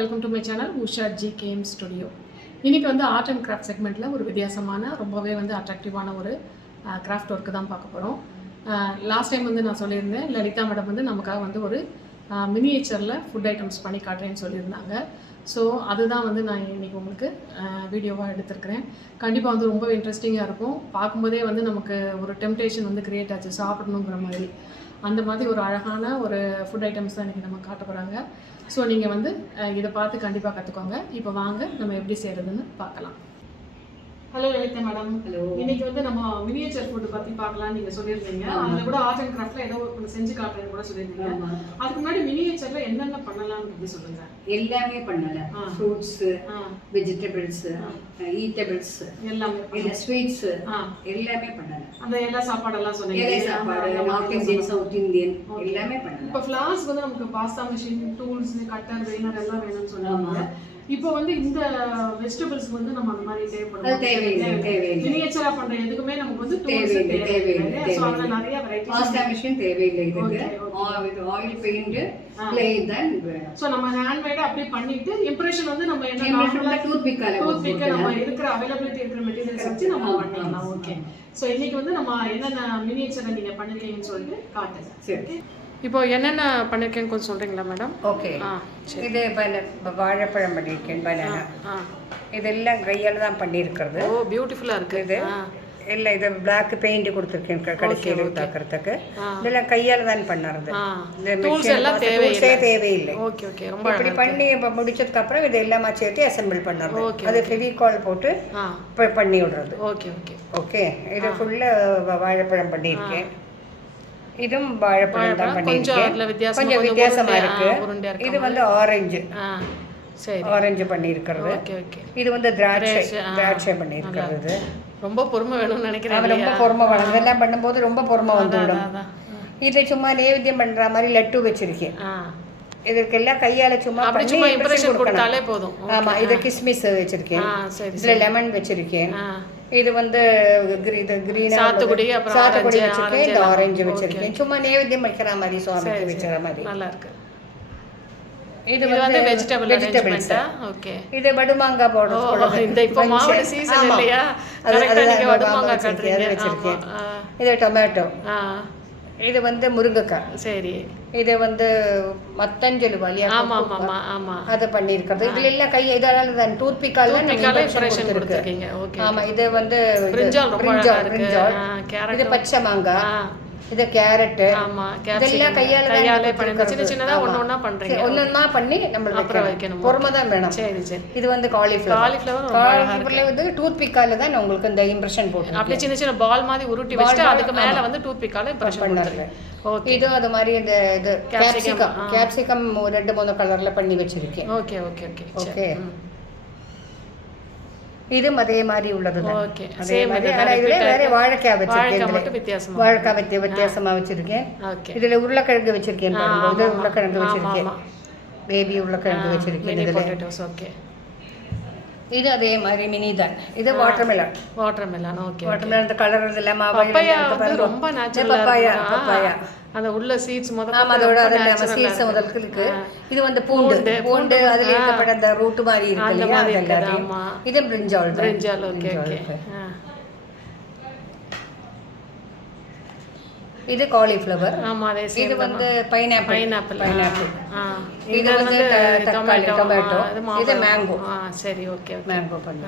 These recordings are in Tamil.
Welcome to my channel Usha G game studio இன்றைக்கி வந்து ஆர்ட் அண்ட் கிராஃப்ட் செக்மெண்ட்டில் ஒரு வித்தியாசமான ரொம்பவே வந்து அட்ராக்டிவான ஒரு கிராஃப்ட் ஒர்க்கு தான் பார்க்க போகிறோம் லாஸ்ட் டைம் வந்து நான் சொல்லியிருந்தேன் லலிதா மேடம் வந்து நமக்காக வந்து ஒரு மினியேச்சரில் ஃபுட் ஐட்டம்ஸ் பண்ணி காட்டுறேன்னு சொல்லியிருந்தாங்க. ஸோ அதுதான் வந்து நான் இன்றைக்கி உங்களுக்கு வீடியோவாக எடுத்திருக்கிறேன். கண்டிப்பாக வந்து ரொம்ப இன்ட்ரெஸ்டிங்காக இருக்கும். பார்க்கும்போதே வந்து நமக்கு ஒரு டெம்டேஷன் வந்து கிரியேட் ஆச்சு சாப்பிடணுங்கிற மாதிரி. அந்த மாதிரி ஒரு அழகான ஒரு ஃபுட் ஐட்டம்ஸ் தான் இன்றைக்கி நம்ம காட்ட போகிறாங்க ஸோ நீங்கள் வந்து இதை பார்த்து கண்டிப்பாக கற்றுக்கோங்க இப்போ வாங்க நம்ம எப்படி செய்கிறதுன்னு பார்க்கலாம். ஹலோ லலிதா மேடம் ஹலோ இன்னைக்கு வந்து நம்ம மினியேச்சர் ஃபுட் பற்றி பார்க்கலாம் நீங்கள் சொல்லியிருந்தீங்க. அதில் கூட ஆர்ட் அண்ட் கிராஃப்டில் ஏதோ ஒன்று செஞ்சு காட்டுறேன்னு கூட சொல்லியிருந்தீங்க. அதுக்கு முன்னாடி மினியேச்சரில் என்னென்ன பண்ணலாம்னு சொல்லுங்கள் எல்லாமே பண்ணல. ஆ. ஃப்ரூட்ஸ் வெஜிடபிள்ஸ் ஈட்டபிள்ஸ் எல்லாமே இல்ல ஸ்வீட்ஸ் எல்லாமே பண்ணல. அந்த எல்லா சாப்பாடெல்லாம் சொன்னீங்க. இலை சாப்பாடு நார்த் இந்தியன் சவுத் இந்தியன் எல்லாமே பண்ணல. இப்போ ஃப்ளார்ஸ் வந்து நமக்கு pasta machine tools cutter veiner எல்லாம் வேணும்னு சொன்னாங்க. இப்போ வந்து இந்த வெஜிடபிள்ஸ் வந்து நம்ம அந்த மாதிரி தேவைப்படும். தேவையில்லை தேவையில்லை. மினியேச்சரா பண்ற எதுக்குமே நமக்கு வந்து தேவையில்லை தேவையில்லை. அதுல தேவையில்லை. நிறைய வெரைட்டிஸ் பாஸ்தா மிஷின் தேவையில்லை இதுக்கு. ஆயில் பெயிண்ட் கிளே தான் ஸோ நம்ம ஹேண்ட்மேடா அப்படியே பண்ணிட்டு இம்ப்ரெஷன் வந்து நம்ம என்ன தான் toothpick ஆல டூத் பிக் நம்ம. இருக்கிற அவைலபிலிட்டி இருக்கிற மெட்டீரியல்ஸ் வச்சு நம்ம ஆமா, ஓகே. ஸோ இன்னைக்கு வந்து நம்ம என்னென்ன மினியேச்சரை நீங்க பண்ணிருக்கீங்கன்னு சொல்லிட்டு காட்டுங்க சரி. இப்போ என்னென்ன பண்ணிருக்கேன்னு கொஞ்சம் சொல்றீங்களா மேடம்? ஓகே. இது வாழைப்பழம் பண்ணியிருக்கேன் பனானா இதெல்லாம் கையால் தான் பண்ணியிருக்கிறது ஓ பியூட்டிஃபுல்லா இருக்கு. இது இல்லை இது பிளாக் பெயிண்ட் கொடுத்துருக்கேன் கடைசியில் தாக்குறதுக்கு இதெல்லாம் கையால் தான் பண்ணுறது. பார்த்து தேவையில்லை. ஓகே ஓகே ரொம்ப இப்படி பண்ணி இப்போ முடிச்சதுக்கு அப்புறம் இது எல்லாமே சேர்த்து அசெம்பிள் பண்ணுறது. அது ஃபெவிகால் போட்டு இப்போ பண்ணி விடுறது. ஓகே ஓகே ஓகே இது ஃபுல்லாக வாழைப்பழம் பண்ணியிருக்கேன். இதுவும் வாழைப்பழம் தான் பண்ணியிருக்கேன். கொஞ்சம் வித்தியாசமா இருக்கு. இது வந்து ஆரஞ்சு ஆரஞ்சு பண்ணியிருக்கிறது. இது வந்து திராட்சை. திராட்சை, பண்ணியிருக்கிறது. ரொம்ப பொறுமை வேணும்னு நினைக்கிறேன் ரொம்ப பொறுமை வரும் இதெல்லாம் பண்ணும்போது ரொம்ப பொறுமை வந்துவிடும். இது சும்மா நேவேத்தியம் பண்ற மாதிரி லட்டு வச்சிருக்கேன். ஆ. இதுக்கெல்லாம் கையால சும்மா பண்ணி. கொடுத்தாலே போதும். ஆமா இது கிஸ்மிஸ் வச்சிருக்கேன். இதுல லெமன் வச்சிருக்கேன். இது வந்து இது கிரீனா சாத்துக்குடி, அப்புறம் சாத்துக்குடி வச்சிருக்கேன் இந்த ஆரஞ்சு. வச்சிருக்கேன். சும்மா நேவேத்தியம் வைக்கிற மாதிரி சுவாமிக்கு வச்சுற மாதிரி. நல்லா இருக்கு இது வந்து வெஜிடபிள் வெஜிடபிள்ஸ் ஓகே. இது வடுமாங்காய் ஓ பவுடர் இந்த இப்போ மாவோட சீசன் இல்லையா? கரெக்டா நீங்க வடுமாங்க காட்டுறீங்க. வச்சிருக்கேன். இது டொமேட்டோ ஆ. இது வந்து முருங்கைக்காய். சரி. இது வந்து மத்தஞ்சல் வழியா ஆமா ஆமா ஆமா அதை பண்ணியிருக்கிறது. இதுல எல்லாம் கை இதால தான் டூத் பிக்கால பிக்கால இம்ப்ரெஷன் கொடுத்துருக்கீங்க. ஓகே ஆமா இது வந்து பிரிஞ்சால் பிரிஞ்சால், இது பச்சை மாங்காய். இது கேரட் ஆமா இதெல்லாம் கையால கையாலே பண்ணி கொடுத்திருக்கிறது. சின்ன சின்னதா ஒண்ணு ஒண்ணா பண்றீங்க. ஒன்னொன்னா பண்ணி நம்ம அப்புறம் வைக்கணும்? பொறுமை தான் வேணும். சரி சரி. இது வந்து காலிஃப்ளவர் காலிஃப்ளவர் காலிஃப்ளவர் வந்து டூத் பிக்கால தான் நான் உங்களுக்கு இந்த இம்ப்ரெஷன் போட்டு அப்படியே சின்ன சின்ன பால் மாதிரி உருட்டி வச்சுட்டு அதுக்கு மேல வந்து டூத் பிக்கால இம்ப்ரெஷன் பண்ணுறது ஓகே இது அது மாதிரி இந்த இது கேப்சிகம் கேப்சிகம் ரெண்டு மூணு கலர்ல பண்ணி வச்சிருக்கேன். ஓகே ஓகே ஓகே ஓகே இதுவும் அதே மாதிரி உள்ளது அதே மாதிரி இது ஆனா இதுல வேற வாழைக்காய் வச்சிருக்கேன் வாழைக்காய் வித்திய வித்தியாசமா வச்சிருக்கேன் இதுல உருளைக்கிழங்கு வச்சிருக்கேன் இது உருளைக்கிழங்கு வச்சிருக்கேன். பேபி உருளைக்கிழங்கு வச்சிருக்கேன் இதுல ஓகே இது அதே மாதிரி மினி தான் இது watermelon watermelon okay watermelon colour இல்லாம பப்பாயா வந்து ரொம்ப பப்பாயா பப்பாயா அந்த உள்ள சீட்ஸ் ஆமா முதல்ல அதோட அது சீட்ஸ் முதல்ல இருக்கு இது வந்து பூண்டு. பூண்டு. அதுல இருக்கப்பட்ட அந்த ரூட் மாதிரி இருக்கு இல்லையா? அது எல்லாத்தையும் ஆமா. இது பிரிஞ்சால் பிரிஞ்சால் ஓகே ஓகே இது காலிஃப்ளவர் ஆமா அதே இது வந்து பைனாப்பிள் பைனாப்பிள் பைனாப்பிள் இது வந்து தக்காளி டொமேட்டோ இது மேங்கோ ஆ சரி ஓகே மேங்கோ பண்ணி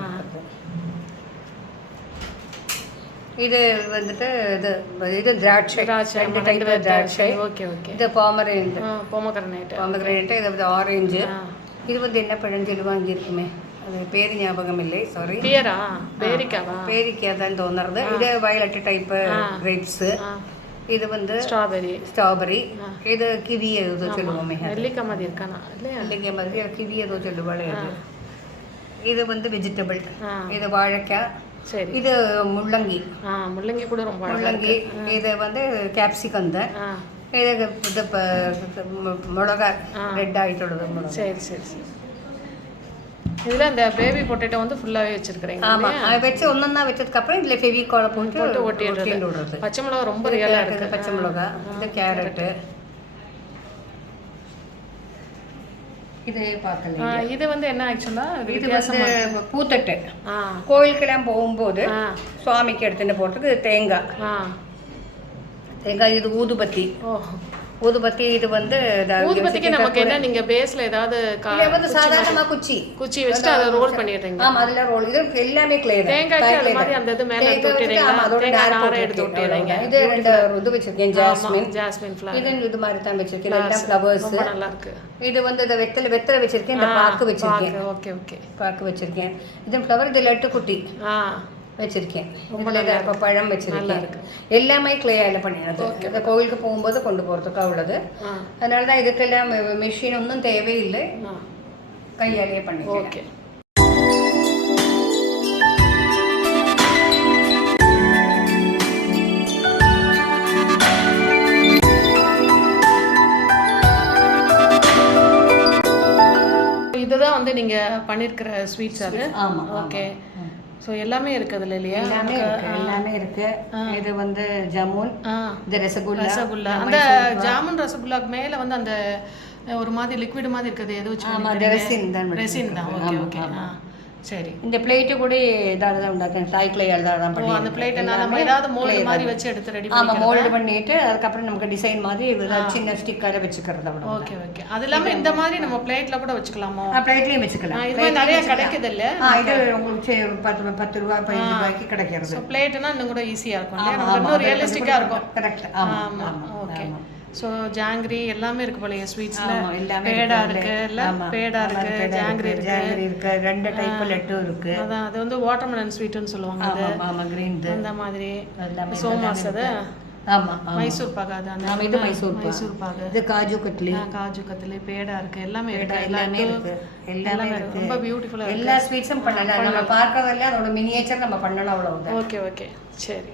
இது வந்துட்டு இது இது திராட்சை திராட்சை ரெண்டு ஆமா, டைப் திராட்சை ஓகே ஓகே இது பாமரேண்ட் பொமகரனேட் பாமரேண்ட் இது வந்து ஆரஞ்சு ஆ இது வந்து என்ன பழஞ்சொல்லி வாங்கியிருக்குமே அது பேர் ஞாபகம் இல்லை சாரி பியரா பேரிக்காவா பேரிக்காய் தான் தோணுறது இது வயலட் டைப் கிரேப்ஸ் ஆ இது வந்து ஸ்ட்ராபெரி ஸ்ட்ராபெரி இது கிவி ஏதோ சொல்லுவோமே நெல்லிக்காய் மாதிரி இருக்கானா இல்லையா இல்லைங்க மாதிரி கிவி ஏதோ சொல்லுவாள் இது இது வந்து சரி. இது முள்ளங்கி. முள்ளங்கி கூட ரொம்ப முள்ளங்கி இது வந்து கேப்சிகம் தான். இது இது மிளகா ரெட் ஆகிட்டுள்ளது மிளகா. சரி சரி சரி. இதுல இந்த பேபி பொட்டேட்டோ வந்து ஃபுல்லாவே வச்சிருக்கிறீங்க ஆமா. அது வச்சு ஒன்னொன்னா வச்சதுக்கு அப்புறம் இதுல ஃபெவிகால போட்டு. ஒட்டிட்டு விடுறது பச்சை மிளகா ரொம்ப ரியலா இது இருக்கு. பச்சை மிளகா இது கேரட்டு. இது பார்க்கல இது வந்து என்ன ஆக்சுவலா இது வந்து பூத்தட்டு. கோயிலுக்கெல்லாம் போகும்போது சுவாமிக்கு எடுத்துட்டு போகிறதுக்கு தேங்காய். தேங்காய் இது ஊதுபத்தி. ஓ ஊதுபத்தி இது வந்து ஊதுபத்திக்கு நமக்கு என்ன? நீங்க பேஸ்ல ஏதாவது வந்து சாதாரணமா குச்சி. குச்சி வச்சுட்டு அதை ரோல் பண்ணிடுறீங்க ஆமா அதுல ரோல் இது எல்லாமே கிளே தேங்காய்க்கு அது மாதிரி அந்த இது மேல தேங்காய் நாரை எடுத்து விட்டுறீங்க. இது ரெண்டு இது வச்சிருக்கேன் ஜாஸ்மின் ஜாஸ்மின் ஃபிளவர் இது இது மாதிரி தான் வச்சிருக்கேன். எல்லாம் ஃப்ளவர்ஸ் ரொம்ப நல்லா இருக்கு இது வந்து இந்த வெத்தலை வெத்தலை வச்சிருக்கேன் இந்த பாக்கு வச்சிருக்கேன். Okay okay. பாக்கு வச்சிருக்கேன். இது ஃப்ளவர் இது லட்டு குட்டி ஆ. வச்சிருக்கேன். இதுல இது அப்ப பழம் வச்சிருக்கேன். எல்லாமே கிளேயால பண்ணினது இந்த கோவிலுக்கு போகும்போது கொண்டு போறதுக்கு அவ்வளவு ஆ. அதனால தான் இதுக்கெல்லாம் மிஷின் ஒன்றும் தேவையில்லை. கையாலேயே பண்ணிக்கலாம். ஓகே இதுதான் வந்து நீங்க பண்ணிருக்கிற ஸ்வீட்ஸ் அது? ஆமா ஓகே ஸோ எல்லாமே இருக்கு அதுல இல்லையா? எல்லாமே இருக்கு எல்லாமே இருக்கு. இது வந்து ஜமுன் இது ரசகுல்லா ரசகுல்லா. அந்த ஜாமுன் ரசகுல்லாக்கு மேல வந்து அந்த ஒரு மாதிரி லிக்விட் மாதிரி இருக்குது எது வச்சு ரெசின் தான் ரெசின் தான். Okay okay. சரி. இந்த பிளேட்டு கூட இதாக தான் உண்டாக்கேன் தாய் கிளையால் தான் பண்ணி அந்த பிளேட்டை நான் நம்ம ஏதாவது மோல்டு மாதிரி வச்சு எடுத்து ரெடி ஆமா மோல்டு பண்ணிட்டு அதுக்கப்புறம் நமக்கு டிசைன் மாதிரி சின்ன ஸ்டிக்கரை வச்சுக்கிறது அவ்வளோ ஓகே ஓகே அது இல்லாம இந்த மாதிரி நம்ம பிளேட்ல கூட வச்சுக்கலாமோ? பிளேட்லேயும் வச்சுக்கலாம். இது நிறைய கிடைக்குது இல்ல? இது உங்களுக்கு பத்து பத்து ரூபா பதினஞ்சு ரூபாய்க்கு கிடைக்கிறது. பிளேட்னா இன்னும் கூட ஈஸியா இருக்கும் இன்னும் ரியலிஸ்டிக்கா இருக்கும். கரெக்ட் ஆமா ஆமா ஓகே ஸோ ஜாங்கிரி எல்லாமே இருக்கு போலயே ஸ்வீட்ஸ்ல எல்லாமே பேடா இருக்கு இல்ல. பேடா இருக்கு ஜாங்கிரி இருக்கு ஜாங்கிரி இருக்கு. ரெண்டு டைப் லட்டும் இருக்கு. அதான் அது வந்து வாட்டர்மெலன் ஸ்வீட்னு சொல்லுவாங்க அது. ஆமா ஆமா கிரீன் அந்த மாதிரி. சோமாஸ் அது? மைசூர் பாகு அது அந்த இது மைசூர். மைசூர் பாகு. இது காஜு கட்லி. காஜு கத்திலி பேடா இருக்கு எல்லாமே இருக்கு. எல்லாமே இருக்கு. எல்லாமே இருக்கு. ரொம்ப பியூட்டிஃபுல்லா இருக்கு. எல்லா ஸ்வீட்ஸும் பண்ணலாம். நம்ம பார்க்கறதெல்லாம் அதோட மினியேச்சர் நம்ம பண்ணணும் அவ்வளவுதான். ஓகே ஓகே சரி.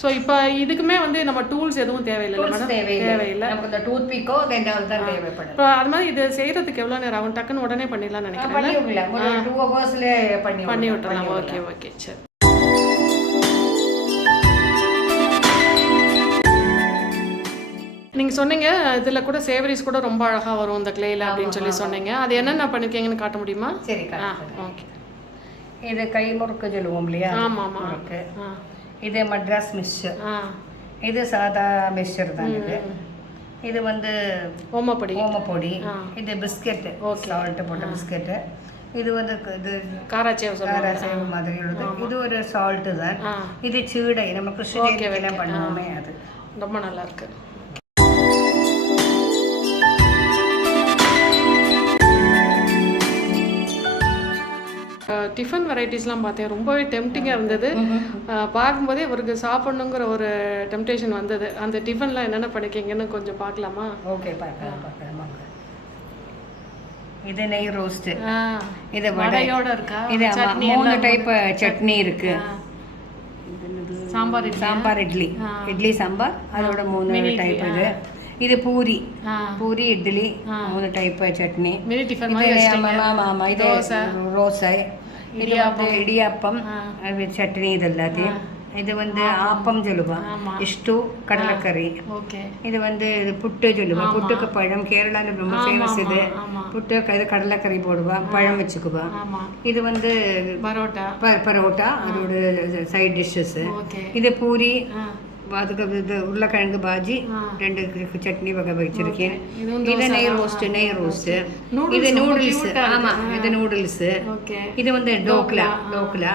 ஸோ இப்போ இதுக்குமே வந்து நம்ம டூல்ஸ் எதுவும் தேவையில்லை மேடம் தேவையில்லை. நமக்கு இந்த டூத் பிக்கோ தான் தேவைப்படும் இப்போ அது மாதிரி இது செய்யறதுக்கு எவ்வளோ நேரம் ஆகும்? டக்குன்னு உடனே பண்ணிடலாம்னு நினைக்கிறேன் டூ ஹவர்ஸ்ல பண்ணி பண்ணி. விட்டுறலாம். Okay okay. சரி. நீங்க சொன்னீங்க இதுல கூட சேவரிஸ் கூட ரொம்ப அழகா வரும் இந்த கிளேல அப்படின்னு சொல்லி சொன்னீங்க. அது என்னென்ன பண்ணிருக்கீங்கன்னு காட்ட முடியுமா? சரி. ஓகே. இது கை முறுக்கு சொல்லுவோம் இல்லையா? ஆமா ஆமா. முறுக்கு. ஆ. இது மட்ராஸ் மிக்சர் இது சாதா மிக்சர் தான் இது. இது வந்து ஓமப்பொடி ஓமப்பொடி இது பிஸ்கெட் சால்ட் போட்ட பிஸ்கெட் இது வந்து இது காராச்சேவ் காராசேவு மாதிரி உள்ளது. இது ஒரு சால்ட் தான். இது சீடை. நம்ம கிருஷ்ண ஜெயந்திக்கெல்லாம் பண்ணுவோமே அது. ரொம்ப நல்லா இருக்கு. டிஃபன் வெரைட்டிஸ்லாம் பார்த்தேன். ரொம்பவே டெம்டிங்காக இருந்தது. பார்க்கும்போதே இவருக்கு சாப்பிடணுங்கிற ஒரு டெம்டேஷன் வந்தது. அந்த டிஃபன்லாம் என்னென்ன பண்ணிருக்கீங்கன்னு கொஞ்சம் பார்க்கலாமா? ஓகே பார்க்கலாம் பார்க்கலாம். இது நெய் ரோஸ்ட் இது வடை. வடையோட இருக்கா? இது மூணு டைப் சட்னி இருக்கு. சாம்பார் இட்லி சாம்பார் இட்லி. இட்லி சாம்பார். அதோட மூணு டைப் இது. இது பூரி. பூரி இட்லி மூணு டைப் சட்னி. மினி டிஃபன் இது மாதிரி ஆமா ஆமா ஆமா. இது ரோசை இது வந்து இடியாப்பம் இது வந்து ஆப்பம் சொல்லுவா. ஆமா. இஷ்டு கடலைக்கறி. ஓகே. இது வந்து இது புட்டு சொல்லுவா. புட்டுக்கு பழம். கேரளால ரொம்ப ஃபேமஸ் இது. புட்டு இது கடலைக்கறி போடுவா. பழம் வச்சுக்குவா. ஆமா. இது வந்து பரோட்டா. பரோட்டா. அதோட சைட் டிஷ்ஷஸ் இது பூரி. அதுக்கு இது உருளைக்கிழங்கு பாஜி ரெண்டு சட்னி வகை வச்சிருக்கேன். இது நெய் ரோஸ்ட் நெய் ரோஸ்ட் இது நூடுல்ஸ் ஆமா இது நூடுல்ஸ் இது வந்து டோக்லா டோக்லா.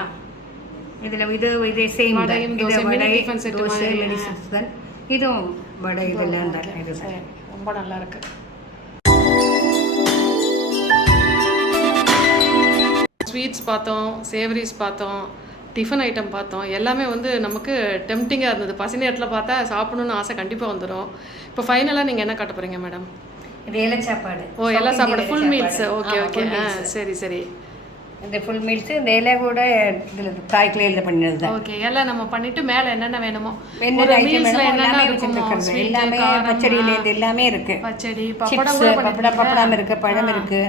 இதுல இது இது சேம் இது வடை தோசை சிப்ஸ்கள் இதுவும் வடை இதெல்லாம் தான். ரொம்ப நல்லா இருக்கு. ஸ்வீட்ஸ் பார்த்தோம் சேவரிஸ் பார்த்தோம். டிஃபன் ஐட்டம் பார்த்தோம். எல்லாமே வந்து நமக்கு டெம்டிங்காக இருந்தது. பசி நேரத்தில் பார்த்தா சாப்பிடணும்னு ஆசை கண்டிப்பாக வந்துடும் இப்போ ஃபைனலாக நீங்கள் என்ன காட்ட போகிறீங்க மேடம் இது இலை சாப்பாடு. ஓ எல்லா South சாப்பாடு. Full meals. ஓகே ஓகே ஆ. சரி சரி. இந்த ஃபுல் மீல்ஸ் இந்த இலை கூட இதுல பண்ணினது தான். ஓகே எல்லாம் நம்ம பண்ணிட்டு மேலே என்னென்ன வேணுமோ. என்னென்ன எல்லாமே இருக்குமோ? எல்லாமே எல்லாமே இருக்கு. பச்சடி பப்படம் பப்படம் பப்படம் இருக்கு பழம் இருக்கு.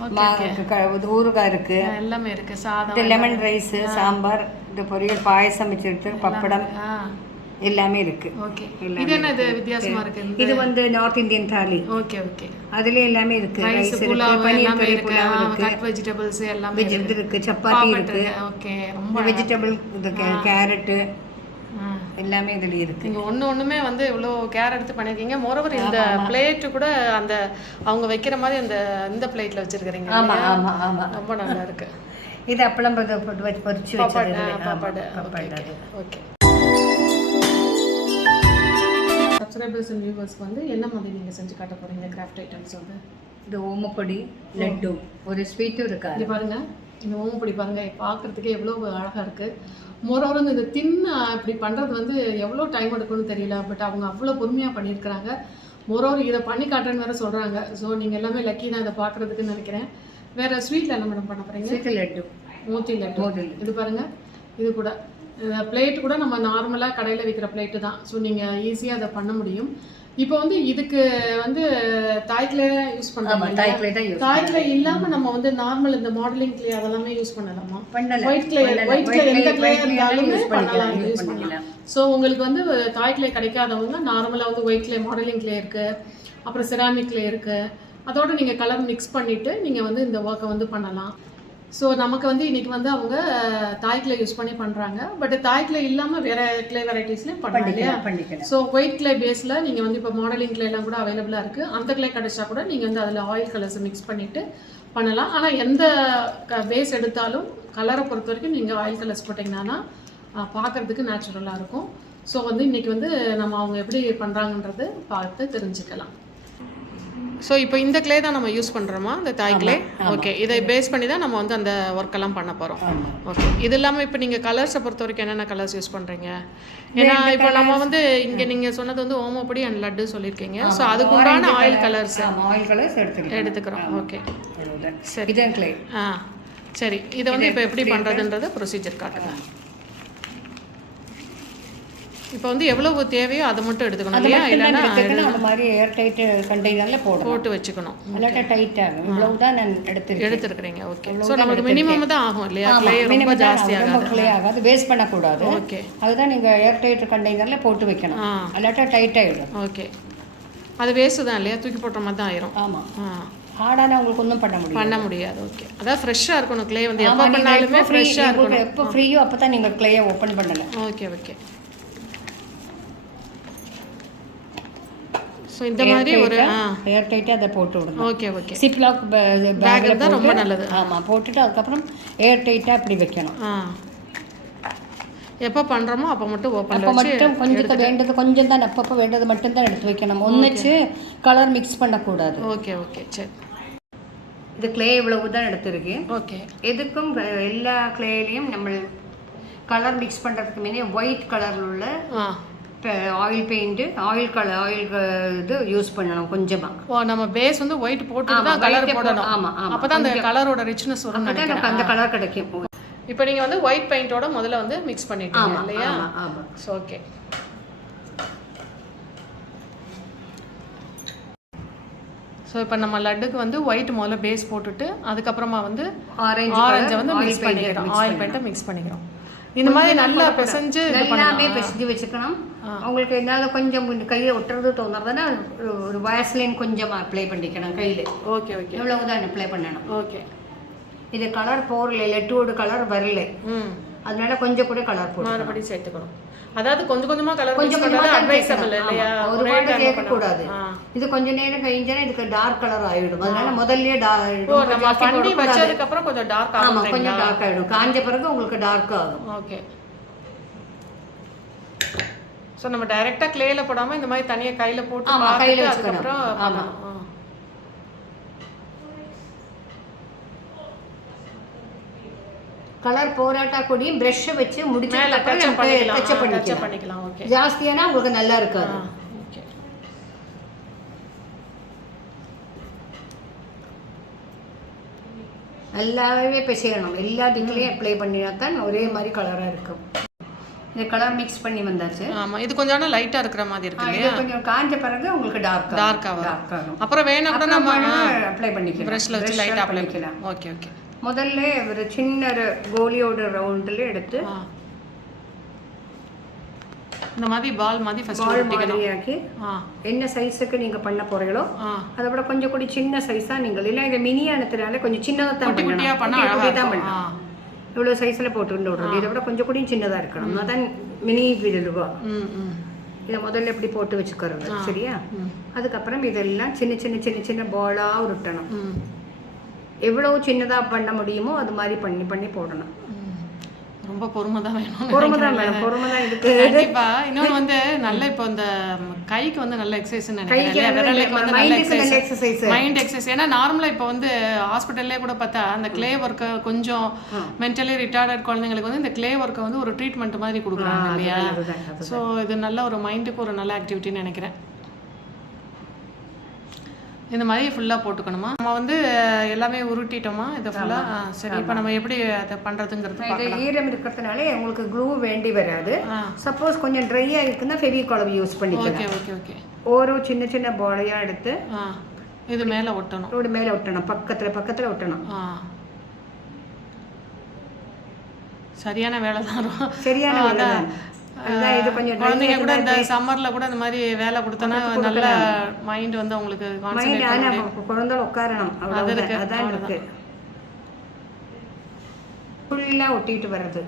ஊறுகாய் இருக்கு. எல்லாமே இருக்கு. சாதம் லெமன் ரைஸ் சாம்பார் இந்த பொரியல் பாயசம் வச்சிருக்கு பப்படம். ஆ. எல்லாமே இருக்கு. ஓகே. இது என்ன இது வித்தியாசமா இருக்கு? இது வந்து north Indian thali okay okay. அதுல எல்லாமே இருக்கு. ரைஸ் புலாவ் பனீர் கறி இருக்கு. புலாவ் இருக்கு. கட் வெஜிடபிள்ஸ் எல்லாமே இருக்கு. சப்பாத்தி இருக்கு. ஓகே ரொம்ப வெஜிடபிள் ஆ. எல்லாமே இதுல இருக்கு. நீங்க ஒண்ணு ஒண்ணுமே வந்து இவ்வளோ கேர் எடுத்து பண்ணிருக்கீங்க. மோரோவர் இந்த பிளேட் கூட அந்த அவங்க வைக்கிற மாதிரி அந்த இந்த பிளேட்ல வச்சிருக்கீங்க ஆமா ஆமா ஆமா. ரொம்ப நல்லா இருக்கு. இது அப்பளம் பொ- பொ- பொ- பொரிச்சு வச்சது பாப்பாடு இது. ஆமா, பாப்பாடு. பாப்பாடு அது. ஓகே சப்ஸ்கிரைபர்ஸ் அண்ட் வியூவர்ஸ்க்கு வந்து என்ன மாதிரி நீங்க செஞ்சு காட்ட போறீங்க? கிராஃப்ட் ஐட்டம்ஸ் வந்து? இது ஓமப்பொடி லட்டு. ஒரு ஸ்வீட்டும் இருக்காது. இங்க பாருங்க. இந்த ஓமப்பொடி பாருங்க. பார்க்கறதுக்கே எவ்வளோ அழகா இருக்கு. மோரோவர் வந்து இந்த தின் இப்படி பண்றது வந்து எவ்வளோ டைம் எடுக்கும்னு தெரியல பட் அவங்க அவ்வளோ பொறுமையா பண்ணியிருக்கிறாங்க. மோரோவர் இதை பண்ணி காட்டுறேன்னு வேற சொல்றாங்க. ஸோ நீங்க எல்லாமே லக்கி தான் இதை பார்க்கறதுக்குன்னு நினைக்கிறேன். வேற ஸ்வீட்ல என்ன மேடம் பண்ண போறீங்க? ஸ்வீட் லட்டு. மூத்தி லட்டு. இது பாருங்க. இது கூட. பிளேட் கூட நம்ம நார்மலாக கடையில் விற்கிற பிளேட்டு தான். ஸோ நீங்கள் ஈஸியாக அதை பண்ண முடியும். இப்போ வந்து இதுக்கு வந்து தாய்க்கிளே யூஸ் ஆமா பண்ணுறாங்க தாய்க்கிளே தான் யூஸ் தாய்க்கிளே இல்லாமல் நம்ம வந்து நார்மல் இந்த மாடலிங் கிளே அதெல்லாமே யூஸ் பண்ணலாமா? பண்ணல. White clay. ஒயிட் கிளே எந்த கிளே இருந்தாலுமே பண்ணிக்கலாம், பண்ணலாம் யூஸ் பண்ணலாம். பண்ணிக்கலாம். ஸோ உங்களுக்கு வந்து தாய்க்கிளே கிடைக்காதவங்க நார்மலாக வந்து ஒயிட் கிளே மாடலிங் கிளே இருக்குது அப்புறம் செராமிக் கிளே இருக்குது அதோட நீங்கள் கலர் மிக்ஸ் பண்ணிவிட்டு நீங்கள் வந்து இந்த ஒர்க்கை வந்து பண்ணலாம். ஸோ நமக்கு வந்து இன்னைக்கு வந்து அவங்க தாய் கிளே யூஸ் பண்ணி பண்ணுறாங்க பட் தாய் கிளே இல்லாமல் வேற கிளே வெரைட்டிஸ்லையும் பண்ணலாம் இல்லையா? ஸோ ஒயிட் கிளே பேஸில் நீங்கள் வந்து இப்போ மாடலிங் கிளேலாம் கூட அவைலபிளாக இருக்குது அந்த கிளே கிடைச்சா கூட நீங்கள் வந்து அதில் ஆயில் கலர்ஸ் மிக்ஸ் பண்ணிவிட்டு பண்ணலாம். ஆனால் எந்த பேஸ் எடுத்தாலும் கலரை பொறுத்த வரைக்கும் நீங்கள் ஆயில் கலர்ஸ் போட்டிங்கன்னா பார்க்குறதுக்கு நேச்சுரலாக இருக்கும். ஸோ வந்து இன்றைக்கி வந்து நம்ம அவங்க எப்படி பண்ணுறாங்கன்றது பார்த்து தெரிஞ்சுக்கலாம். ஸோ இப்போ இந்த கிளே தான் நம்ம யூஸ் பண்ணுறோமா இந்த தாய் கிளே ஓகே இதை பேஸ் பண்ணி தான் நம்ம வந்து அந்த ஒர்க்கெல்லாம் பண்ண போகிறோம் ஓகே இது இல்லாமல் இப்போ நீங்கள் கலர்ஸை பொறுத்த வரைக்கும் என்னென்ன கலர்ஸ் யூஸ் பண்ணுறீங்க ஏன்னா இப்போ நம்ம வந்து இங்கே நீங்கள் சொன்னது வந்து ஓமப்பொடி அண்ட் லட்டு சொல்லியிருக்கீங்க. ஸோ அதுக்கு உண்டான ஆயில் கலர்ஸ் ஆயில் கலர்ஸ் எடுத்துக்கிறோம். ஓகே. சரி. இதான் கிளே ஆ. சரி இதை வந்து இப்போ எப்படி பண்ணுறதுன்றது ப்ரொசீஜர் காட்டுங்க இப்போ வந்து எவ்வளவு தேவையோ அதை மட்டும் எடுத்துக்கணும் இல்லையா? இல்லைன்னா அந்த மாதிரி ஏர் டைட் கண்டெய்னர்ல போடணும். போட்டு வச்சுக்கணும். இல்லாட்டா டைட் ஆகும். இவ்வளவுதான் நான் எடுத்திருக்கேன். எடுத்துருக்குறீங்க. ஓகே ஸோ நமக்கு மினிமம் தான் ஆகும் இல்லையா? கிளே ரொம்ப ஜாஸ்தி ரொம்ப ஆகாது. கிளே ஆகாது. வேஸ்ட் பண்ணக்கூடாது. ஓகே அதுதான் நீங்க ஏர் டைட் கண்டெய்னர்ல போட்டு வைக்கணும். இல்லாட்டா டைட் ஆயிடும். ஓகே அது வேஸ்ட்டு தான் இல்லையா? தூக்கி போடுற மாதிரி தான் ஆயிரும். ஆமா. ஆ. ஹார்டான உங்களுக்கு ஒன்றும் பண்ண முடியும் பண்ண முடியாது. ஓகே அதான் ஃப்ரெஷ்ஷாக இருக்கணும் க்ளே வந்து எப்போ பண்ணாலுமே ஃப்ரெஷ்ஷாக இருக்கணும். எப்போ ஃப்ரீயோ அப்போ தான் நீங்கள் கிளேயை ஓப்பன் பண்ணலாம் ஓகே ஓகே ஸோ இந்த மாதிரி ஒரு ஏர் டைட்டாக அதை போட்டு விடணும் ஓகே ஓகே சிப்லாக் பேக் தான் ரொம்ப நல்லது. ஆமா போட்டுட்டு அதுக்கப்புறம் ஏர் டைட்டாக அப்படி வைக்கணும். எப்போ பண்ணுறோமோ அப்போ மட்டும் ஓப்பனில் அப்போ மட்டும் கொஞ்சம் வேண்டது கொஞ்சம் தான் அப்பப்போ வேண்டது மட்டும் தான் எடுத்து வைக்கணும். ஒன்றுச்சு கலர் மிக்ஸ் பண்ணக்கூடாது. ஓகே ஓகே சரி. இது கிளே இவ்வளவு தான் எடுத்திருக்கேன் ஓகே எதுக்கும் எல்லா கிளேலையும் நம்ம கலர் மிக்ஸ் பண்ணுறதுக்கு முன்னே ஒயிட் கலரில் உள்ள oil paint oil colour oil இது யூஸ் பண்ணணும் கொஞ்சமாக ஓ நம்ம பேஸ் வந்து ஒயிட் போட்டு தான் கலர் போடணும் போ- ஆமா, ஆமா. அப்போ தான் அந்த கலரோட ரிச்னஸ் வரும் நமக்கு அந்த கலர் கிடைக்கும். இப்போ நீங்கள் வந்து ஒயிட் பெயிண்டோட முதல்ல வந்து மிக்ஸ் பண்ணிட்டீங்க இல்லையா? ஆமா ஆமா. ஸோ ஓகே ஸோ இப்போ நம்ம லட்டுக்கு வந்து ஒயிட் முதல்ல பேஸ் போட்டுட்டு அதுக்கப்புறமா வந்து ஆரஞ்சு ஆரஞ்சை வந்து மிக்ஸ் பண்ணிக்கிறோம். ஆயில் பெயிண்ட்டை மிக்ஸ் பண்ணிக்கிறோம். இந்த மாதிரி நல்லா பிசைஞ்சு எல்லாமே பிசைஞ்சு வச்சுக்கணும். உங்களுக்கு என்னால் கொஞ்சம் இந்த கையை ஒட்டுறது தோணுறதுன்னா ஒரு- வயசுலேயும் கொஞ்சம் அப்ளை பண்ணிக்கணும் கையில். ஓகே ஓகே இவ்வளவுதான் அப்ளை பண்ணணும். ஓகே இது கலர் போடல லெட்டோட கலர் வரல. அதனால கொஞ்சம் கூட கலர் போடும் மறுபடியும் சேர்த்துக்கணும். அதாவது கொஞ்சம் கொஞ்சமா கலர் கொஞ்சம் கொஞ்சமா அட்வைசபிள். இல்லையா ஆமா. ஒரே சேர்க்கக்கூடாது. பண்ணணும். ஆ. இது கொஞ்ச நேரம் கழிஞ்சா இதுக்கு டார்க் கலர் ஆயிடும் அதனால முதல்லயே நம்ம பண்ணி வச்சதுக்கு அப்புறம் கொஞ்சம் டார்க் ஆமா ஆகும் கொஞ்சம் டார்க் ஆயிடும் காஞ்ச பிறகு உங்களுக்கு டார்க் ஆகும் ஓகே ஸோ நம்ம டைரெக்டாக க்ளேல போடாம இந்த மாதிரி தனியா கையில போட்டு ஆமா, கையில வச்சுக்கணும். அதுக்கப்புறம் ஆமா. பண்ணணும். ஆ. கலர் போராட்டா கூடியும் ப்ரஷ்ஷை வச்சு பண்ணிக்கலாம். ஓகே. ஜாஸ்தியானா உங்களுக்கு நல்லா இருக்காது. நல்லாவே பிசையணும் எல்லா திங்களையும் அப்ளை பண்ணினா தான் ஒரே மாதிரி கலராக இருக்கும். இந்த கலர் மிக்ஸ் பண்ணி வந்தாச்சு. ஆமா இது கொஞ்சம் ஆனால் லைட்டா இருக்கிற மாதிரி இருக்கு இல்லையா? கொஞ்சம் காஞ்ச பிறகு உங்களுக்கு டார்க் டார்க் ஆகும். அப்புறம் வேணா கூட நம்ம அப்ளை பண்ணிக்கலாம். ப்ரஷ்ல வச்சு லைட்டா அப்ளை பண்ணிக்கலாம். Okay okay. முதல்ல ஒரு சின்ன கோலியோட ரவுண்டில் எடுத்து இந்த மாதிரி பால் மாதிரி ஃபர்ஸ்ட் பால் மாதிரியாக்கி என்ன சைஸுக்கு நீங்க பண்ண போறீங்களோ அதை விட கொஞ்சம் கூட சின்ன சைஸா நீங்கள் இல்லை இது மினி ஆனதுனால கொஞ்சம் சின்னதாக தான் பண்ணா பண்ணணும். குட்டி தான். பண்ணணும். இவ்வளோ சைஸில் போட்டு விடுறது இதை விட கொஞ்சம் கூட சின்னதாக இருக்கணும். அதான் மினி ம் இதை முதல்ல இப்படி போட்டு வச்சுக்கிறது சரியா. அதுக்கப்புறம் இதெல்லாம் சின்ன சின்ன சின்ன சின்ன பாலாக உருட்டணும். எவ்வளோ சின்னதாக பண்ண முடியுமோ அது மாதிரி பண்ணி பண்ணி போடணும். ரொம்ப பொறுமை தான் வேணும் பொறுமை தான் மேடம் பொறுமை தான் இதுக்கு கண்டிப்பா இன்னொன்று வந்து நல்ல இப்போ இந்த கைக்கு வந்து நல்ல எக்ஸசைஸ் நினைக்கிறேன். மைண்ட் எக்ஸசைஸ் ஏன்னா நார்மலாக இப்போ வந்து ஹாஸ்பிட்டல்லே கூட பார்த்தா அந்த க்ளே ஒர்க்கை கொஞ்சம் மென்டலி ரிட்டார்டட் குழந்தைங்களுக்கு வந்து இந்த க்ளே ஒர்க்கை வந்து ஒரு ட்ரீட்மெண்ட் மாதிரி கொடுக்குறாங்க இல்லையா? ஸோ இது நல்ல ஒரு மைண்டுக்கு ஒரு நல்ல ஆக்டிவிட்டின்னு நினைக்கிறேன். இந்த மாதிரி ஃபுல்லாக போட்டுக்கணுமா? நம்ம வந்து எல்லாமே உருட்டிட்டோமா? இதை ஃபுல்லாக சரி இப்போ நம்ம எப்படி அதை பண்ணுறதுங்கிறது இது ஈரம் இருக்கிறதுனால உங்களுக்கு க்ளூ வேண்டி வராது. சப்போஸ் கொஞ்சம் ட்ரையாக இருக்குன்னா ஃபெவிகாலம் யூஸ் பண்ணிக்கலாம். ஓகே ஓகே ஓகே ஓரோ சின்ன சின்ன பாலையாக எடுத்து இது மேலே ஒட்டணும். ரோடு மேலே ஒட்டணும். பக்கத்தில் பக்கத்தில் ஒட்டணும். சரியான வேலை தான் சரியான வேலை குழந்தைங்க கூட இந்த சம்மர்ல கூட இந்த மாதிரி வேலை கொடுத்தோன்னா நல்ல மைண்ட் வந்து அவங்களுக்கு கான்சென்ட்ரேட் குழந்தை உட்காரணும். அவ்வளோ அதான் இருக்கு. ஃபுல்லாக ஒட்டிட்டு வர்றது.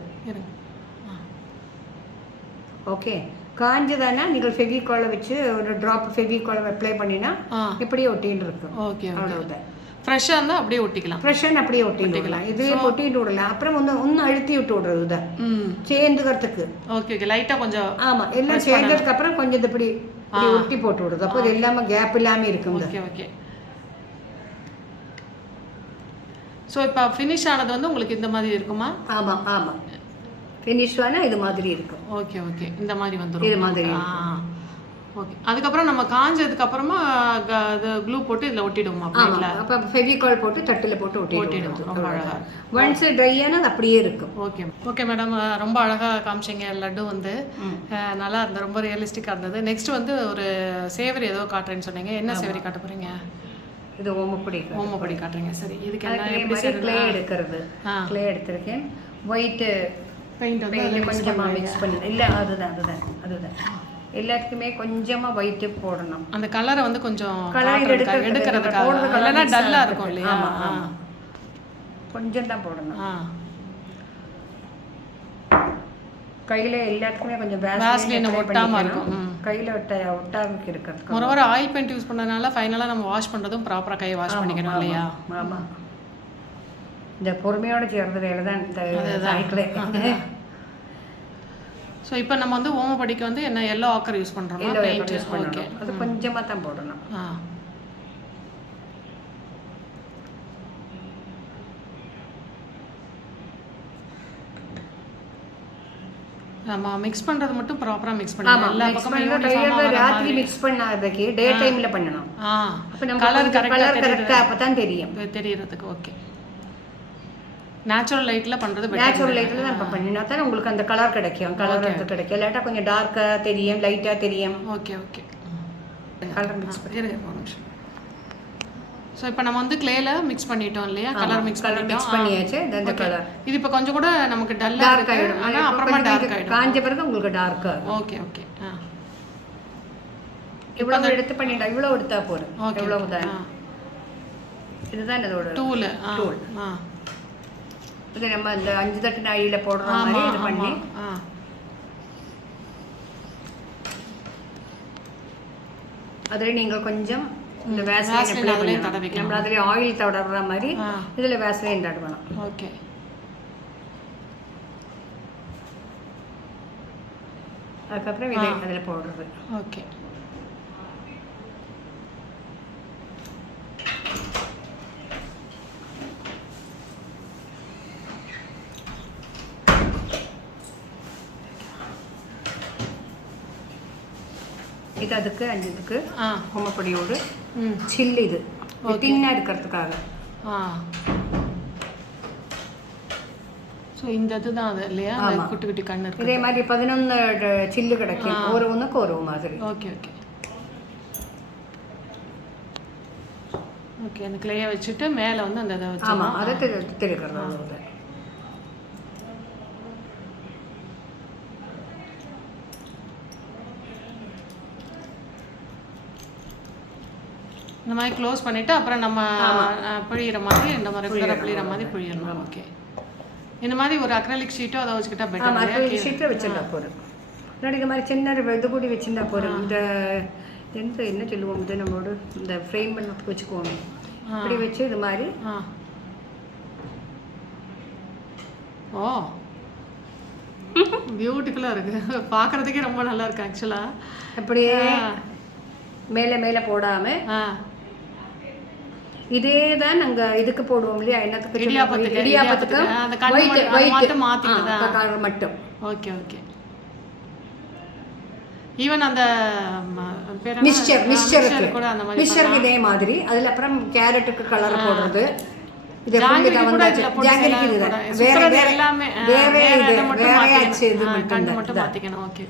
ஓகே. காஞ்சதானா? நீங்கள் ஃபெவிகாலை வச்சு ஒரு ட்ராப் ஃபெவிகாலை அப்ளை பண்ணினா இப்படியே ஒட்டின்னு இருக்கும். Okay okay. அவ்வளவுதான். ஃப்ரெஷ்ஷாக இருந்தால் அப்படியே ஒட்டிக்கலாம். ஃப்ரெஷ்ஷாக அப்படியே ஒட்டிட்டு விடலாம். இதுவே ஒட்டிட்டு விடலாம் அப்புறம் ஒன்று ஒன்று அழுத்தி விட்டு விடுறது இதை. சேர்ந்துக்கிறதுக்கு. ஓகே ஓகே லைட்டாக கொஞ்சம் ஆமா. எல்லாம் சேர்ந்ததுக்கு அப்புறம் கொஞ்சம் இப்படி ஒட்டி போட்டு விடுறது. அப்போ இது எல்லாமே கேப் இல்லாம இருக்கும் ஓகே ஓகே ஸோ இப்போ ஃபினிஷ் ஆனது வந்து உங்களுக்கு இந்த மாதிரி இருக்குமா? ஆமா ஆமா. ஃபினிஷ் ஆனா இது மாதிரி இருக்கும். ஓகே ஓகே இந்த மாதிரி வந்துடும் இது மாதிரி ஓகே அதுக்கப்புறம் நம்ம காஞ்சதுக்கு அப்புறமா இது க்ளூ போட்டு இதில் ஒட்டிடுவோம் அப்படிங்களா அப்ப ஃபெவிகால் போட்டு தட்டுல போட்டு ஒட்டி ஒட்டிடுவோம். ரொம்ப அழகா ஒன்ஸ் ட்ரை ஆனா அது அப்படியே இருக்கும். ஓகே ஓகே மேடம் ரொம்ப அழகாக காமிச்சிங்க லட்டு வந்து. நல்லா இருந்தது. ரொம்ப ரியலிஸ்டிக்காக இருந்தது. நெக்ஸ்ட் வந்து ஒரு சேவரி ஏதோ காட்டுறேன்னு சொன்னீங்க. என்ன சேவரி காட்ட போறீங்க? இது ஓமப்பொடி ஓமப்பொடி காட்டுறீங்க. சரி இதுக்கு என்ன அதே கிளே எடுக்கிறது. கிளே எடுத்திருக்கேன். ஒயிட்டு பெயிண்ட் வந்து பெயிண்ட் கொஞ்சமா மிக்ஸ் பண்ணி இல்ல அதுதான் அதுதான் அதுதான். எல்லாத்துக்குமே கொஞ்சமா ஒயிட்டு போடணும். அந்த கலரை வந்து கொஞ்சம் கலர் எடுக்கிறதுக்காக. டல்லாக ஆகுறதுக்கு. இருக்கும் இல்லையா. கொஞ்சம் தான் போடணும். கையில எல்லாத்துக்குமே கொஞ்சம் வேஸ்லின் ஒட்டாம. இருக்கும். கையில ஒட்ட ஒட்டாம இருக்கிறதுக்கு மொரவர ஆயில் பெயிண்ட் யூஸ் பண்ணதுனால ஃபைனலாக நம்ம வாஷ் பண்ணுறதும் ப்ராப்பராக கையை வாஷ் பண்ணிக்கணும் இல்லையா? ஆமா இந்த பொறுமையோட சேர்றது வேலை தான் இந்த சைக்கிளே ஸோ இப்போ நம்ம வந்து ஓமப்படிக்கு வந்து என்ன எல்லோ ஆக்கர் யூஸ் பண்ணுறோமா பெயிண்ட் யூஸ் பண்ணணும். அது கொஞ்சமா தான் போடணும். ஆ. நம்ம மிக்ஸ் பண்றது மட்டும் ப்ராப்பரா மிக்ஸ் ஆமா பண்ணணும். எல்லா பக்கமும் ராத்திரி மிக்ஸ் பண்ணாதக்கு டே டைம்ல பண்ணணும். ஆ. அப்ப நம்ம கலர் கரெக்டா அப்பதான் தெரியும். தெரியறதுக்கு ஓகே நேச்சுரல் பண்றது பெட்டர் நேச்சுரல் லைட்ல தான் இப்ப பண்ணினா தான் உங்களுக்கு அந்த கலர் கிடைக்கும். கலர் அது கிடைக்கும். இல்லாட்டா கொஞ்சம் டார்க்கா தெரியும் லைட்டா தெரியும். ஓகே ஓகே கலர் மிக்ஸ் நிமிஷம். ஸோ இப்போ நம்ம வந்து கிளேல மிக்ஸ் பண்ணிட்டோம் இல்லையா? கலர் மிக்ஸ் கலர் மிக்ஸ் பண்ணியாச்சு. இது அந்த கலர் இது இப்போ கொஞ்சம் கூட நமக்கு டல்லா டார்க் ஆயிடும். ஆனா அப்புறமா டார்க் ஆயிடும். காஞ்ச பிறகு உங்களுக்கு டார்க்கா ஓகே ஓகே இவ்வளவு எடுத்து பண்ணிட்டா இவ்வளவு எடுத்தா போதும். ஓகே இவ்வளவு தான். இதுதான் இதோட டூல் ஆ. ஆ. இது நம்ம இந்த அஞ்சு தட்டு நாயில போடுற மாதிரி இது பண்ணி. அதுல நீங்க கொஞ்சம் இந்த வேஸ்லின் அப்ளை. நம்ம அதுல ஆயில் தடவுற மாதிரி. இதுல வேஸ்லின் தடவணும் ஓகே. அதுக்கப்புறம் இதை அதுல போடுறது. ஓகே. இது அதுக்கு அஞ்சுக்கு ஆ ஹோமப்பொடியோடு ம் சில்லு இது தின்னா இருக்கிறதுக்காக ஆ ஸோ இந்த இதுதான் அது இல்லையா அந்த குட்டி குட்டி கண்ணு இருக்கு இதே மாதிரி பதினொன்று சில்லு கிடைக்கும் ஒரு ஒன்றுக்கு ஒரு மாதிரி ஓகே ஓகே ஓகே அந்த கிளேயை வச்சுட்டு மேலே வந்து அந்த இதை வச்சு ஆமா அதை திரு திருக்கிறது இந்த மாதிரி க்ளோஸ் பண்ணிவிட்டு அப்புறம் நம்ம பிழியிற மாதிரி மாதிரி ரெகுலராக பிழியிற மாதிரி பிழியணும். ஓகே இந்த மாதிரி ஒரு அக்ரலிக் ஷீட்டோ அதை வச்சுக்கிட்டா பெட்டர் அக்ரிலிக் ஷீட்டில் வச்சிருந்தா போதும். இல்லாட்டி இந்த மாதிரி சின்ன இது கூடி வச்சிருந்தா போதும். இந்த எந்த என்ன சொல்லுவோம் இது நம்மளோட? இந்த ஃப்ரேம் பண்ண வச்சுக்குவோம். இப்படி வச்சு இது மாதிரி. ஆ. ஓ. பியூட்டிஃபுல்லாக இருக்கு. பார்க்கறதுக்கே ரொம்ப நல்லா இருக்கு ஆக்சுவலாக அப்படியே மேலே மேலே போடாமல் ஆ. இதே தான் நாங்கள் இதுக்கு போடுவோம் இல்லையா? என்னத்துக்கு? இடியாப்பத்துக்கு, மட்டும்- ஓகே ஓகே. ஈவன் அந்த? மிக்சர் மிக்சருக்கு மிக்சருக்கு இதே மாதிரி. அதில் அப்புறம் கேரட்டுக்கு கலர் போடுறது. இது. வேற எல்லாமே, இது இது மட்டும்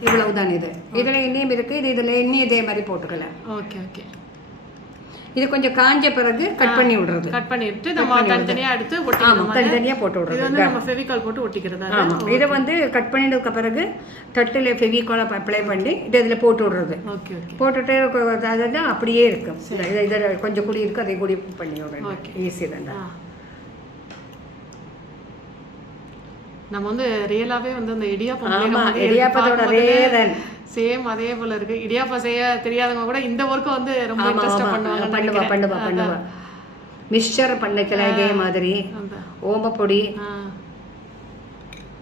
இவ்வளவுதான் இது இதுல இன்னும் இருக்கு இது. இதுல இன்னும் இதே மாதிரி போட்டுக்கலாம் ஓகே ஓகே. இது கொஞ்சம் காஞ்ச பிறகு கட் பண்ணி விடுறது. கட் பண்ணிட்டு நம்ம தனித்தனியா எடுத்து ஆமா ஒட்டிக்கணும் தனித்தனியா போட்டு விடுறது. வந்து நம்ம ஃபெவிகால் போட்டு ஒட்டிக்கிறது அது. ஆமா இதை வந்து கட் பண்ணினதுக்கு பிறகு தட்டில் ஃபெவிகால் அப்ளை பண்ணி இது இதில் போட்டு விடுறது. ஓகே ஓகே போட்டுட்டு அதுதான் அப்படியே இருக்கும் இது இதில் கொஞ்சம் குடி இருக்கு அதை குடி பண்ணி Okay. ஈஸி தான். நம்ம வந்து ரியலாவே வந்து அந்த இடியாப்பம் இடியாப்பத்தோட அதே தான் சேம் அதே போல இருக்கு. இடியாப்பம் செய்ய தெரியாதவங்க கூட இந்த ஒர்க்கை வந்து ரொம்ப இன்ட்ரெஸ்டா பண்ணுவாங்க பண்ணுவா பண்ணுவா பண்ணுவா. மிக்சர் பண்ணிக்கலாம் இதே மாதிரி. ஓமப்பொடி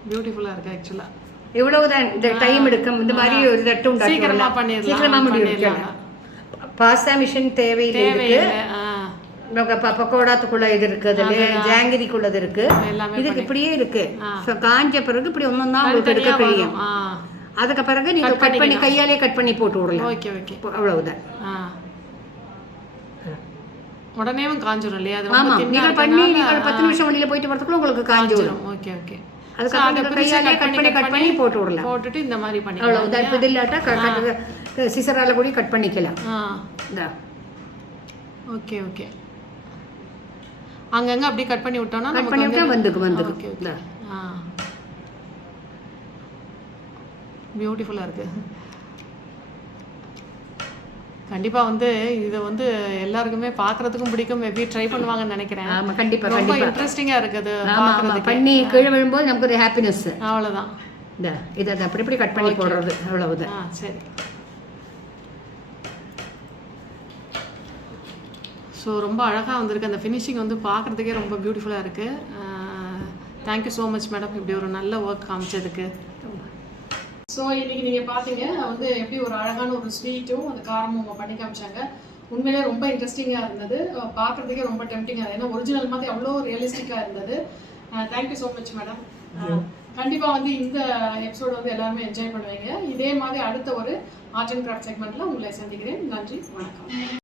பியூட்டிஃபுல்லா இருக்கு ஆக்சுவலா இவ்வளவுதான். இந்த டைம் எடுக்கும். இந்த மாதிரி ஒரு தட்டு சீக்கிரமா. பண்ணிடலாம். சீக்கிரமா முடியும். பாஸ்தா மிஷின் தேவையில்லை ப- பக்கோடாத்துக்குள்ள இது இருக்கு அதுல ஜாங்கிரிக்குள்ளது இருக்கு. இதுக்கு இப்படியே இருக்கு. காஞ்ச பிறகு இப்படி ஒன்றும் தான் உங்களுக்கு எடுக்க தெரியும். அதுக்கு பிறகு நீங்க கட் பண்ணி கையாலே கட் பண்ணி போட்டு விடலாம். ஓகே ஓகே அவ்வளவுதான். ஆ. உடனேவும் காஞ்சிரும் இல்லையா? அது ஆமா. நீங்கள் பண்ணி நீங்கள் பத்து நிமிஷம் வெளியில போயிட்டு வரதுக்குள்ள உங்களுக்கு காஞ்சு வரும் ஓகே ஓகே அதுக்கப்புறம் கையாலே கட் பண்ணி கட் பண்ணி போட்டு விடலாம். போட்டுட்டு இந்த மாதிரி பண்ணி அவ்வளவுதான். இப்போ இது இல்லாட்டா சிசரால கூட கட் பண்ணிக்கலாம். ஓகே ஓகே அங்கங்க அப்படியே கட் பண்ணி விட்டோம்னா கட் நமக்கு பண்ணி வந்து விட்டா வந்துக்கு வந்துக்கு ஓகே. ஆ. பியூட்டிஃபுல்லாக இருக்கு. கண்டிப்பா வந்து இதை வந்து எல்லாருக்குமே பார்க்கறதுக்கும் பிடிக்கும். மேபி ட்ரை பண்ணுவாங்கன்னு நினைக்கிறேன். ஆமா கண்டிப்பா ரொம்ப இன்ட்ரெஸ்டிங்காக இருக்குது பண்ணி கீழே விழும்போது நமக்கு ஒரு ஹாப்பினஸ் அவ்வளோதான் இந்த இதை அப்படி இப்படி கட் பண்ணி போடுறது. அவ்வளவுதான். ஆ சரி. ஸோ ரொம்ப அழகாக வந்திருக்கு. அந்த ஃபினிஷிங் வந்து பார்க்குறதுக்கே ரொம்ப பியூட்டிஃபுல்லாக இருக்குது தேங்க்யூ ஸோ மச் மேடம் இப்படி ஒரு நல்ல ஒர்க் காமிச்சதுக்கு. ஸோ இன்னைக்கு நீங்கள் பார்த்தீங்க வந்து எப்படி ஒரு அழகான ஒரு ஸ்வீட்டும் அந்த காரமும் அவங்க பண்ணி காமிச்சாங்க. உண்மையிலே ரொம்ப இன்ட்ரெஸ்டிங்காக இருந்தது. பார்க்கறதுக்கே ரொம்ப டெம்டிங்காக ஏன்னா ஒரிஜினல் மாதிரி அவ்வளோ ரியலிஸ்டிக்காக இருந்தது. தேங்க்யூ ஸோ மச் மேடம் கண்டிப்பாக வந்து இந்த எபிசோட வந்து எல்லாருமே என்ஜாய் பண்ணுவீங்க. இதே மாதிரி அடுத்த ஒரு ஆர்ட் அண்ட் கிராஃப்ட் செக்மெண்ட்டில் உங்களை சந்திக்கிறேன். நன்றி வணக்கம்.